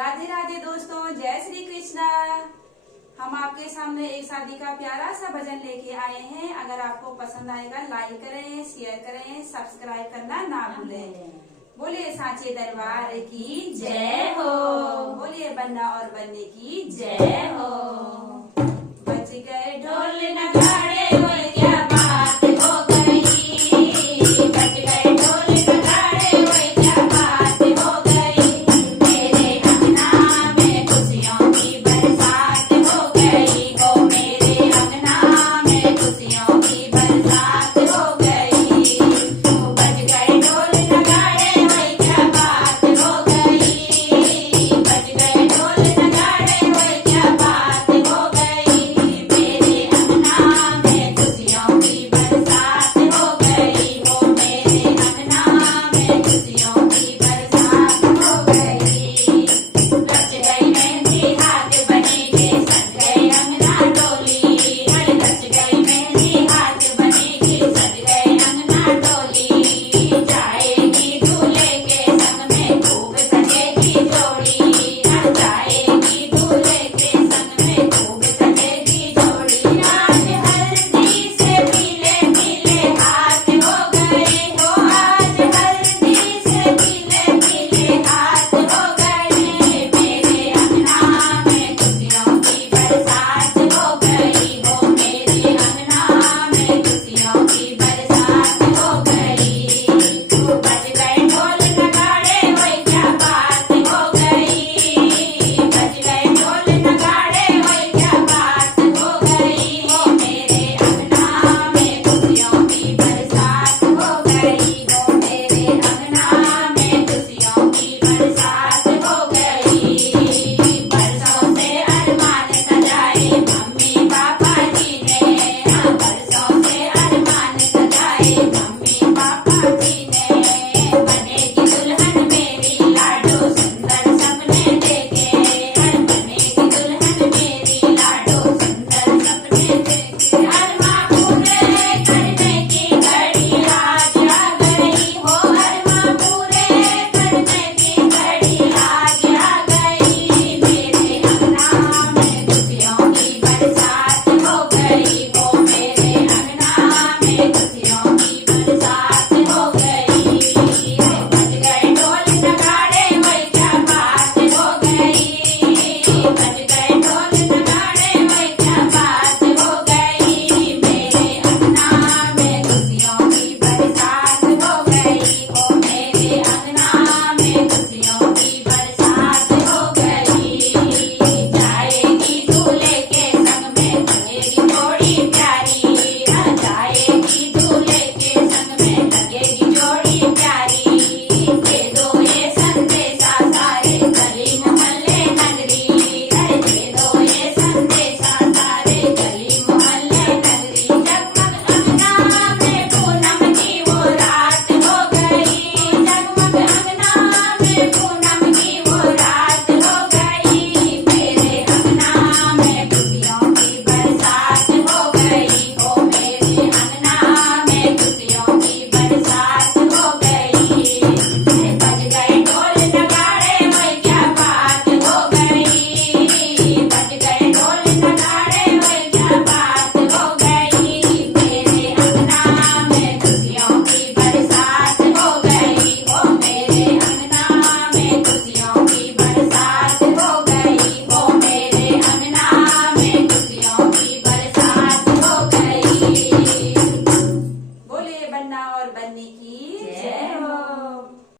राधे राधे दोस्तों, जय श्री कृष्णा। हम आपके सामने एक शादी का प्यारा सा भजन लेके आए हैं। अगर आपको पसंद आएगा लाइक करें, शेयर करें, सब्सक्राइब करना ना भूलें। बोलिए सांचे दरबार की जय हो, बोलिए बनना और बनने की जय हो। बज गए ढोल नगाड़े, ओए क्या बात हो गई। बज गए ढोल नगाड़े, ओए क्या बात हो गई। मेरे अंगना में खुशियों की बरसात हो गई हो। मेरे अंगना में खुशियों की बरसात हो गई। बज गए ढोल नगाड़े, ओए क्या बात हो गई। बज गए ढोल नगाड़े, ओए क्या बात हो गई। मेरे अंगना में खुशियों की बरसात हो गई हो। मेरे अंगना में खुशियों की बरसात हो गई। रच गई मेहंदी हाथ बनेगे, सज गए अंगना डोली। रच गई मेहंदी हाथ बनेगी, सज गए अंगना डोली। जाएगी दूल्हे के संग में खूब सजेगी जोड़ी। जाएगी दूल्हे के संग में खूब सजेगी जोड़ी। आज हल्दी से पीले पीले हाथ हो गए हो। आज हल्दी से पीले पीले हाथ हो गए। मेरे अंगना में खुशियों की बरसात हो गई हो। मेरे अंगना में खुशियों की बरसात हो गई। बज गए ढोल नगाड़े, ओए क्या बात हो गई। बज गए ढोल नगाड़े, ओए क्या बात हो गई हो। मेरे अंगना में खुशियों की बरसात हो गई हो। मेरे अंगना में खुशियों की बरसात हो गई। बरसों से अरमान सजाए मम्मी पापा जी ने। बरसों से अरमान सजाए मम्मी पापा जी ने। बनेगी दुल्हन मेरी लाडो सुंदर सपने देखे। बनेगी दुल्हन मेरी लाडो सुंदर सपने देखे। अरमा पूरे करने की घड़ी आज आ गई हो। अरमा पूरे करने की घड़ी आज आ गई। मेरे अंगना में खुशियों की बरसात हो गई हो। मेरे अंगना में खुशियों की बरसात हो गई। बज गए ढोल नगाड़े, ओए क्या बात हो गई। बज गए ढोल नगाड़े, ओए क्या बात हो गई। मेरे अंगना में खुशियों की बरसात हो गई हो। मेरे अंगना में खुशियों की बरसात हो गई। जाएगी दूल्हे के संग में लगेगी जोड़ी प्यारी। जाएगी दूल्हे के संग में लगेगी जोड़ी प्यारी। दे दो ये संदेशा सारे गली मोहल्ले नगरी। दे दो ये संदेशा सारे गली मोहल्ले नगरी। जगमग अंगना में पूनम की वो रात हो गई। जगमग अंगना में पूनम की वो रात हो गई। मेरे अंगना में खुशियों की बरसात हो गई हो। मेरे अंगना में खुशियों की बरसात हो गई। बज गए ढोल नगाड़े, ओए क्या बात हो गई। बज गए ढोल नगाड़े, ओए क्या बात हो गई। मेरे अंगना में खुशियों की बरसात हो गई हो। मेरे अंगना में खुशियों की बरसात हो गई हो। मेरे अंगना में खुशियों की बरसात हो गई। बोले बनना और बनने की जय हो।